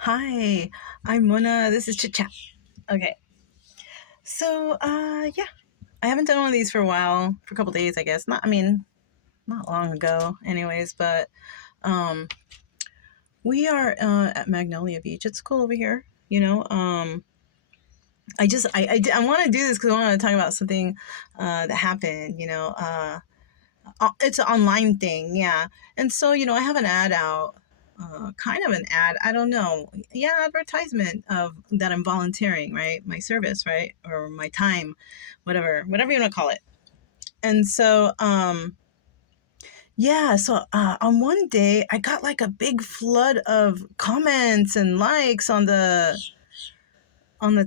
Hi, I'm Mona. This is Chit Chat. Okay, so yeah, I haven't done one of these for a while, for a couple days, I guess. Not long ago, anyways. But um, we are at Magnolia Beach. It's cool over here, you know. I want to do this because I want to talk about something that happened. It's an online thing, yeah. And so, I have an ad out, kind of an ad. I don't know, yeah, advertisement of that I'm volunteering, right? My service, right, or my time, whatever you want to call it. And so, yeah. So on one day, I got like a big flood of comments and likes on the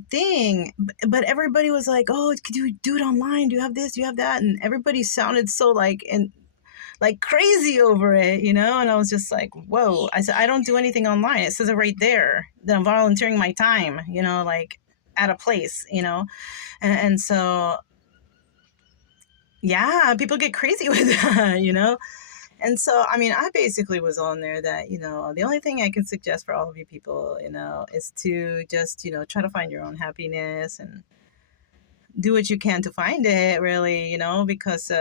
thing, but everybody was like, "Oh, could you do it online? Do you have this? Do you have that?" And everybody sounded so like crazy over it, and I was just like, whoa. I said, I don't do anything online. It says it right there that I'm volunteering my time, like at a place, and so yeah, people get crazy with that. And so, I basically was on there that, the only thing I can suggest for all of you people, is to just, try to find your own happiness and do what you can to find it, really, because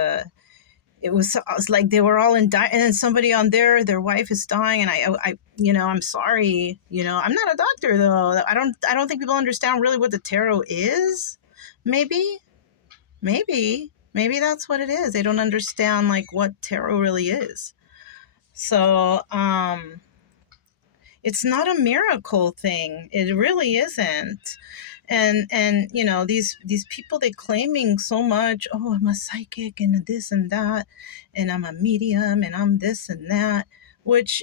it was like they were all in and then somebody on their wife is dying, and I'm sorry, I'm not a doctor though. I don't think people understand really what the tarot is. Maybe that's what it is. They don't understand like what tarot really is. So it's not a miracle thing. It really isn't. And these people, they claiming so much, oh, I'm a psychic and this and that, and I'm a medium and I'm this and that, which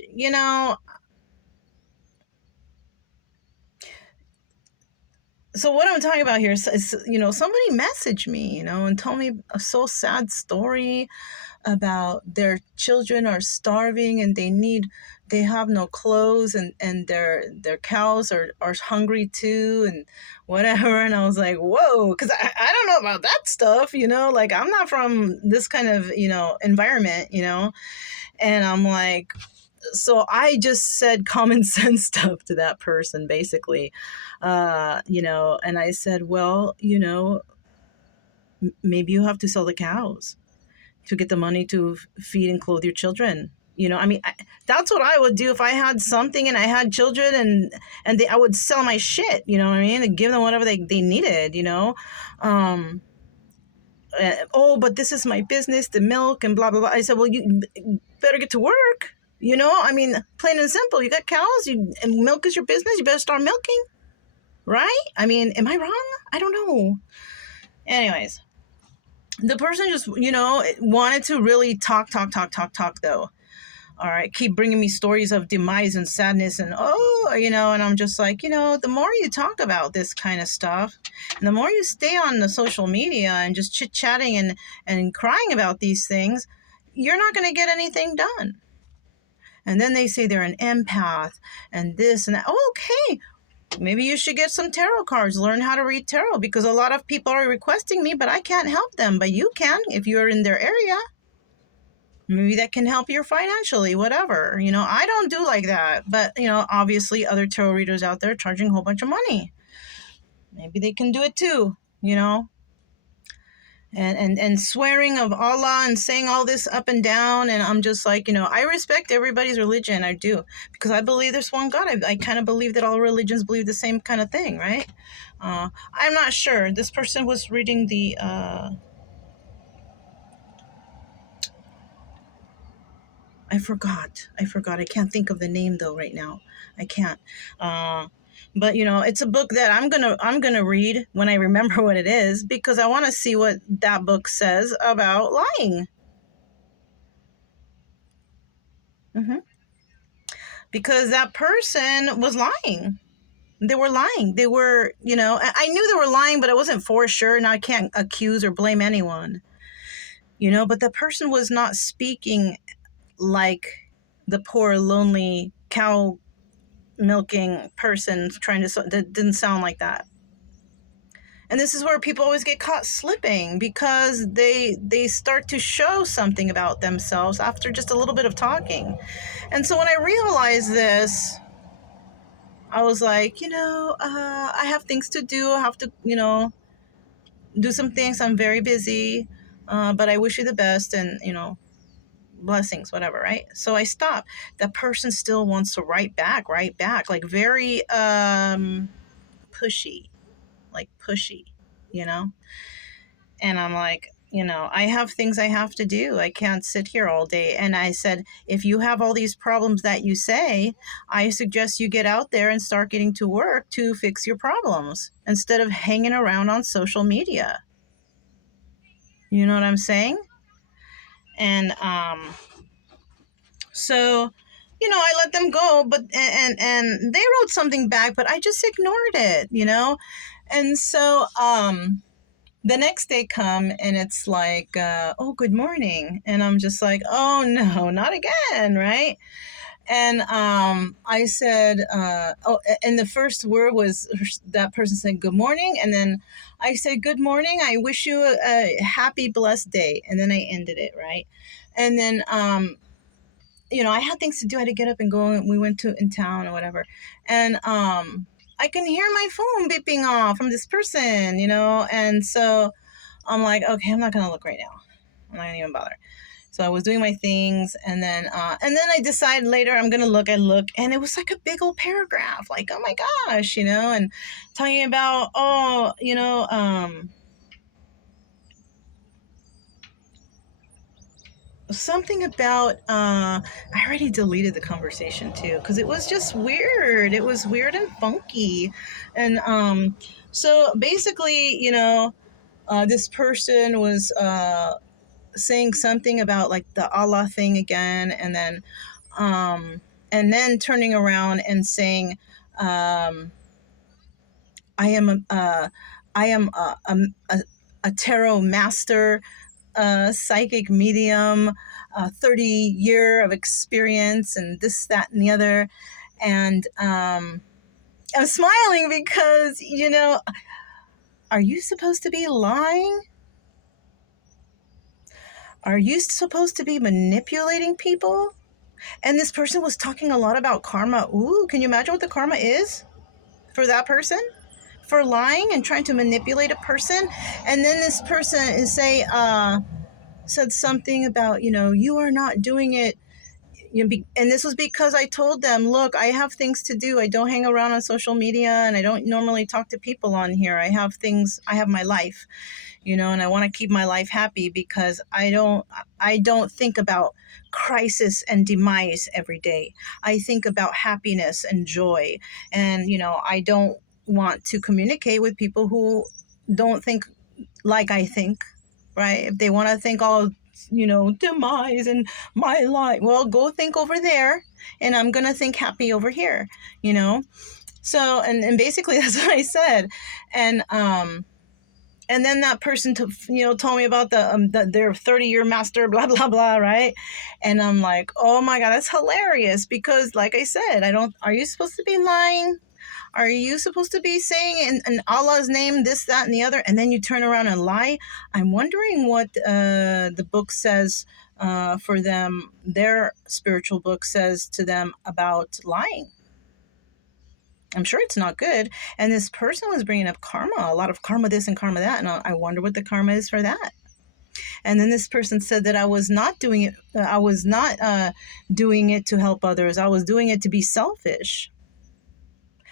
so what I'm talking about here is somebody messaged me, and told me a so sad story about their children are starving and they have no clothes, and their cows are hungry too, and whatever. And I was like, whoa, because I don't know about that stuff, like I'm not from this kind of environment, and I'm like, so I just said common sense stuff to that person, basically, and I said, well, maybe you have to sell the cows to get the money to feed and clothe your children. That's what I would do if I had something and I had children, and I would sell my shit, and give them whatever they needed, um, oh, but this is my business, the milk and blah blah blah. I said, well, you better get to work. Plain and simple. You got cows, and milk is your business. You better start milking, right? Am I wrong? I don't know. Anyways, the person just wanted to really talk though. All right, keep bringing me stories of demise and sadness, and and I'm just like, the more you talk about this kind of stuff, and the more you stay on the social media and just chit chatting and crying about these things, you're not going to get anything done. And then they say they're an empath and this and that. Oh, okay, maybe you should get some tarot cards, learn how to read tarot, because a lot of people are requesting me, but I can't help them, but you can if you're in their area. Maybe that can help you financially, whatever. I don't do like that, but obviously other tarot readers out there charging a whole bunch of money. Maybe they can do it too, and swearing of Allah and saying all this up and down. And I'm just like, I respect everybody's religion. I do, because I believe there's one God. I kind of believe that all religions believe the same kind of thing, right? I'm not sure. This person was reading the I forgot. I can't think of the name though right now. I can't. But it's a book that I'm gonna read when I remember what it is, because I want to see what that book says about lying. hmm Because that person was lying. They were lying. They were, I knew they were lying, but I wasn't for sure. Now I can't accuse or blame anyone, but the person was not speaking like the poor, lonely cow milking person trying to, that didn't sound like that. And this is where people always get caught slipping, because they start to show something about themselves after just a little bit of talking. And so when I realized this, I was like, I have things to do. I have to, do some things. I'm very busy, but I wish you the best, and blessings, whatever, right? So I stopped. That person still wants to write back, like very pushy, like pushy, you know? And I'm like, I have things I have to do. I can't sit here all day. And I said, if you have all these problems that you say, I suggest you get out there and start getting to work to fix your problems instead of hanging around on social media. You know what I'm saying? And so, I let them go, but and they wrote something back, but I just ignored it. And so the next day come and it's like, oh, good morning, and I'm just like, oh no, not again, right? And I said, and the first word was, that person said good morning, and then I said, good morning, I wish you a happy blessed day, and then I ended it, right? And then I had things to do. I had to get up and go. And we went to in town or whatever, and I can hear my phone beeping off from this person, and so I'm like, okay, I'm not gonna look right now. I'm not gonna even bother. So I was doing my things, and then I decided later I'm gonna look. I look, and it was like a big old paragraph, like, oh my gosh, and talking about, something about I already deleted the conversation too, because it was just weird. It was weird and funky. And so basically, this person was saying something about like the Allah thing again, and then turning around and saying, I am a tarot master, psychic medium, 30-year of experience, and this, that, and the other. And I'm smiling because, are you supposed to be lying? Are you supposed to be manipulating people? And this person was talking a lot about karma. Ooh, can you imagine what the karma is for that person? For lying and trying to manipulate a person? And then this person is said something about, you are not doing it. And this was because I told them, look, I have things to do. I don't hang around on social media, and I don't normally talk to people on here. I have my life, and I want to keep my life happy, because I don't think about crisis and demise every day. I think about happiness and joy. And, I don't want to communicate with people who don't think like I think, right? If they want to think all, demise and my life, well, go think over there, and I'm going to think happy over here, So, and basically that's what I said. And then that person, told me about their 30-year master, blah, blah, blah, right? And I'm like, oh my God, that's hilarious. Because like I said, are you supposed to be lying? Are you supposed to be saying in Allah's name, this, that, and the other, and then you turn around and lie? I'm wondering what the book says for them, their spiritual book says to them about lying. I'm sure it's not good. And this person was bringing up karma, a lot of karma this and karma that. And I wonder what the karma is for that. And then this person said that I was not doing it. I was not doing it to help others. I was doing it to be selfish.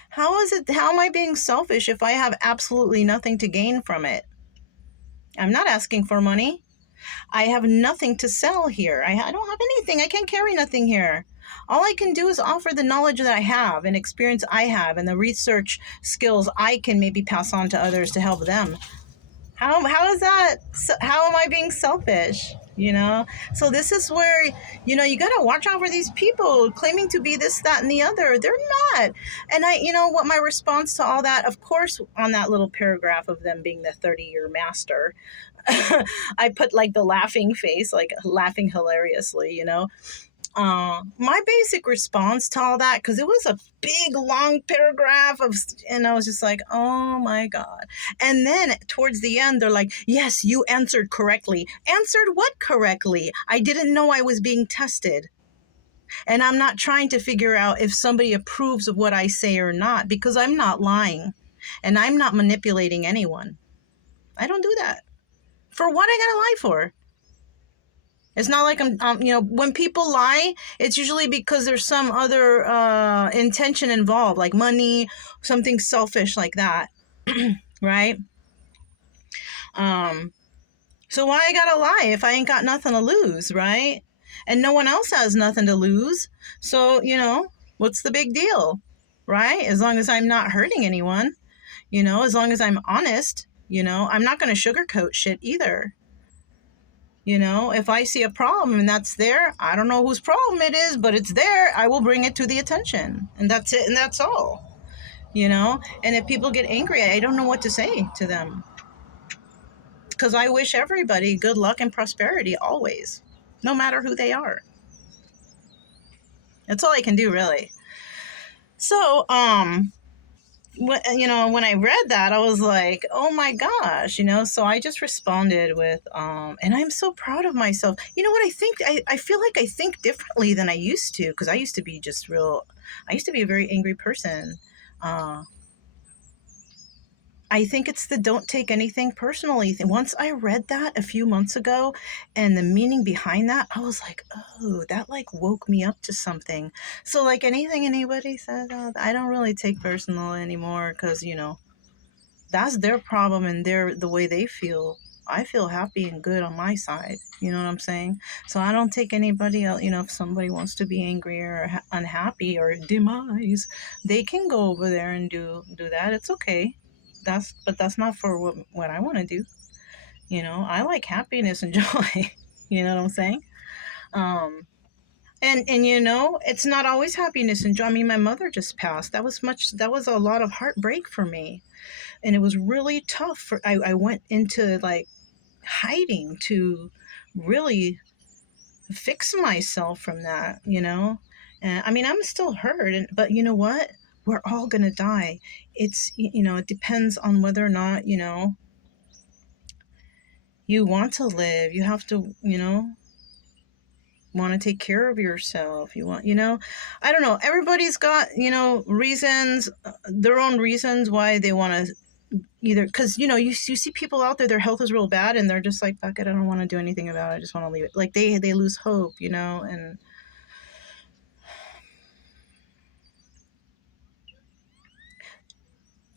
How am I being selfish if I have absolutely nothing to gain from it? I'm not asking for money. I have nothing to sell here. I don't have anything. I can't carry nothing here. All I can do is offer the knowledge that I have and experience I have and the research skills I can maybe pass on to others to help them. How is that? How am I being selfish? So this is where, you got to watch out for these people claiming to be this, that, and the other. They're not. And what my response to all that, of course, on that little paragraph of them being the 30-year master, I put like the laughing face, like laughing hilariously, my basic response to all that, because it was a big long paragraph and I was just like, oh my God. And then towards the end, they're like, yes, you answered correctly. Answered what correctly? I didn't know I was being tested. And I'm not trying to figure out if somebody approves of what I say or not, because I'm not lying and I'm not manipulating anyone. I don't do that. For what I gotta lie for? It's not like I'm, when people lie, it's usually because there's some other intention involved, like money, something selfish like that, right? Um, so why I gotta lie if I ain't got nothing to lose, right? And no one else has nothing to lose. So, what's the big deal, right? As long as I'm not hurting anyone, as long as I'm honest, I'm not gonna sugarcoat shit either. If I see a problem and that's there, I don't know whose problem it is, but it's there. I will bring it to the attention. And that's it. And that's all. And if people get angry, I don't know what to say to them. Because I wish everybody good luck and prosperity always, no matter who they are. That's all I can do, really. So, when I read that, I was like, oh my gosh, so I just responded with, and I'm so proud of myself. You know what I think? I feel like I think differently than I used to, because I used to be I used to be a very angry person. I think it's the don't take anything personally thing. Once I read that a few months ago and the meaning behind that, I was like, oh, that like woke me up to something. So like anything anybody says, I don't really take personal anymore because, that's their problem and the way they feel. I feel happy and good on my side. You know what I'm saying? So I don't take anybody else. If somebody wants to be angry or unhappy or demise, they can go over there and do that. It's okay. But that's not for what I want to do. I like happiness and joy. You know what I'm saying? Um, and it's not always happiness and joy. I mean, my mother just passed. That was a lot of heartbreak for me, and it was really tough. I went into like hiding to really fix myself from that. And I mean, I'm still hurt, but you know what? We're all gonna die. It depends on whether or not you want to live. You have to want to take care of yourself. You want I don't know, everybody's got reasons, their own reasons why they want to, either because you see people out there, their health is real bad and they're just like, fuck it, I don't want to do anything about it, I just want to leave it. Like they lose hope, and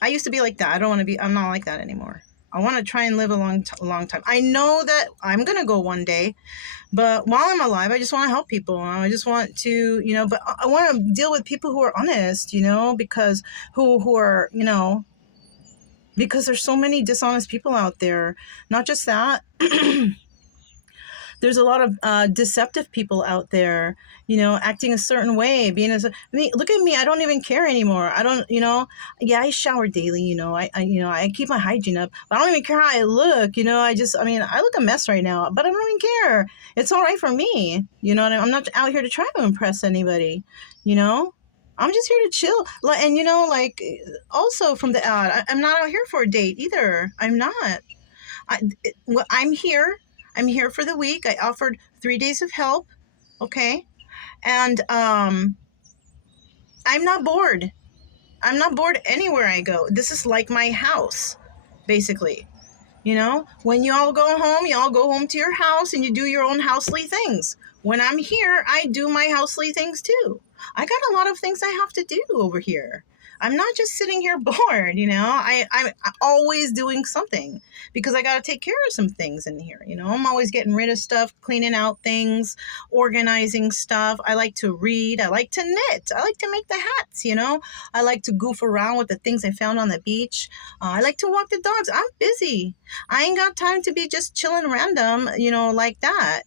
I used to be like that. I'm not like that anymore. I want to try and live a long time. I know that I'm gonna go one day, but while I'm alive, I just want to help people. I just want to, but I want to deal with people who are honest, because who are, because there's so many dishonest people out there. Not just that. There's a lot of deceptive people out there, acting a certain way, I mean, look at me. I don't even care anymore. I don't, yeah, I shower daily, I keep my hygiene up, but I don't even care how I look, I mean, I look a mess right now, but I don't even care. It's all right for me. I'm not out here to try to impress anybody, I'm just here to chill. And, also from the ad, I'm not out here for a date either. I'm not. I, I'm here. I'm here for the week. I offered 3 days of help. Okay. And I'm not bored. I'm not bored anywhere I go. This is like my house, basically. When you all go home, you all go home to your house and you do your own housely things. When I'm here, I do my housely things too. I got a lot of things I have to do over here. I'm not just sitting here bored, I'm always doing something because I got to take care of some things in here. I'm always getting rid of stuff, cleaning out things, organizing stuff. I like to read. I like to knit. I like to make the hats, I like to goof around with the things I found on the beach. I like to walk the dogs. I'm busy. I ain't got time to be just chilling random, like that.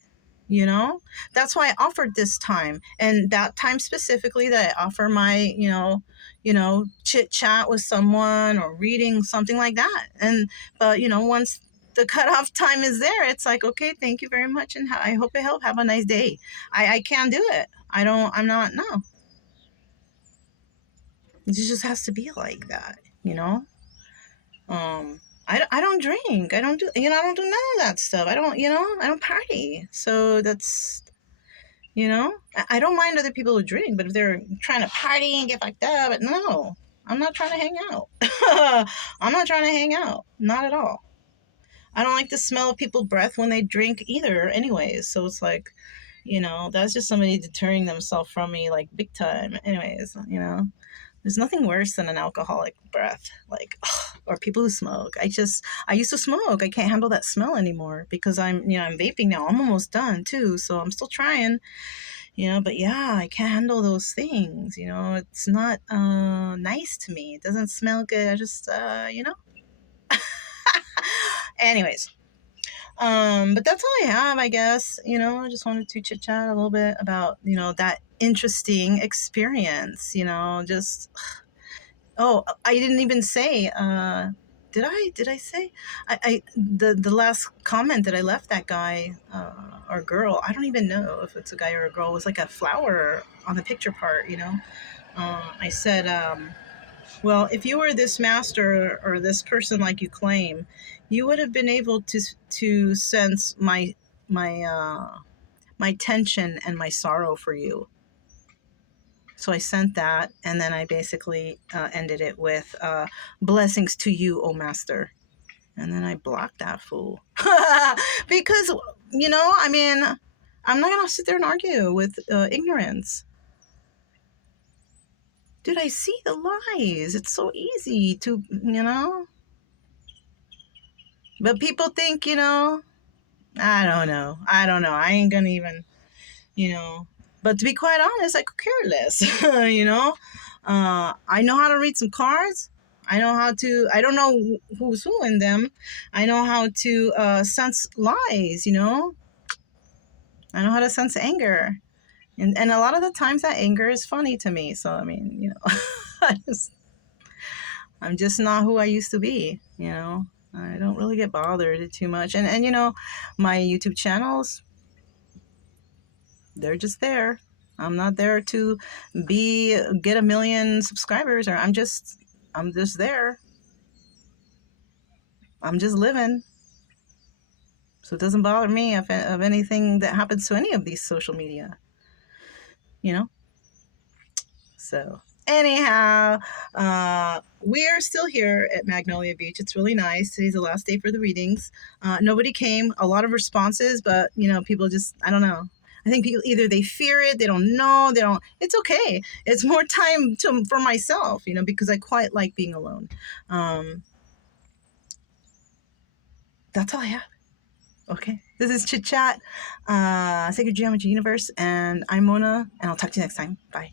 That's why I offered this time, and that time specifically that I offer my chit chat with someone or reading something like that. But once the cutoff time is there, it's like, okay, thank you very much, and I hope it helped. Have a nice day. I can't do it. I'm not. No, it just has to be like that. I don't drink. I don't do none of that stuff. I don't party. So You know, I don't mind other people who drink, but if they're trying to party and get fucked up, but no, I'm not trying to hang out. I'm not trying to hang out. Not at all. I don't like the smell of people's breath when they drink either, anyways. So it's like, that's just somebody deterring themselves from me, like big time. Anyways, there's nothing worse than an alcoholic breath, like, or people who smoke. I used to smoke. I can't handle that smell anymore because I'm vaping now. I'm almost done too, so I'm still trying. But yeah, I can't handle those things. It's not nice to me. It doesn't smell good. I just anyways. But that's all I have, I guess. I just wanted to chit chat a little bit about, that interesting experience, just, oh, I didn't even say, did I say, the last comment that I left that guy, or girl, I don't even know if it's a guy or a girl, was like a flower on the picture part, I said, well, if you were this master or this person like you claim, you would have been able to sense my tension and my sorrow for you. So I sent that, and then I basically ended it with blessings to you, O Master. And then I blocked that fool because I mean, I'm not gonna sit there and argue with ignorance. Dude, I see the lies. It's so easy to, But people think, I don't know. I don't know. I ain't gonna even, you know. But to be quite honest, I could care less, I know how to read some cards. I don't know who's who in them. I know how to sense lies, I know how to sense anger. And a lot of the times that anger is funny to me. So, I mean, I just, I'm just not who I used to be. I don't really get bothered too much. And my YouTube channels, they're just there. I'm not there to get a million subscribers, or I'm just there. I'm just living. So it doesn't bother me of anything that happens to any of these social media, you know? So anyhow, we're still here at Magnolia Beach. It's really nice. Today's the last day for the readings. Nobody came. A lot of responses, but people just, I don't know. I think people either they fear it, they don't know, they don't. It's okay. It's more time for myself, because I quite like being alone. That's all I have. Okay. This is Chit Chat, Sacred Geometry Universe, and I'm Mona, and I'll talk to you next time. Bye.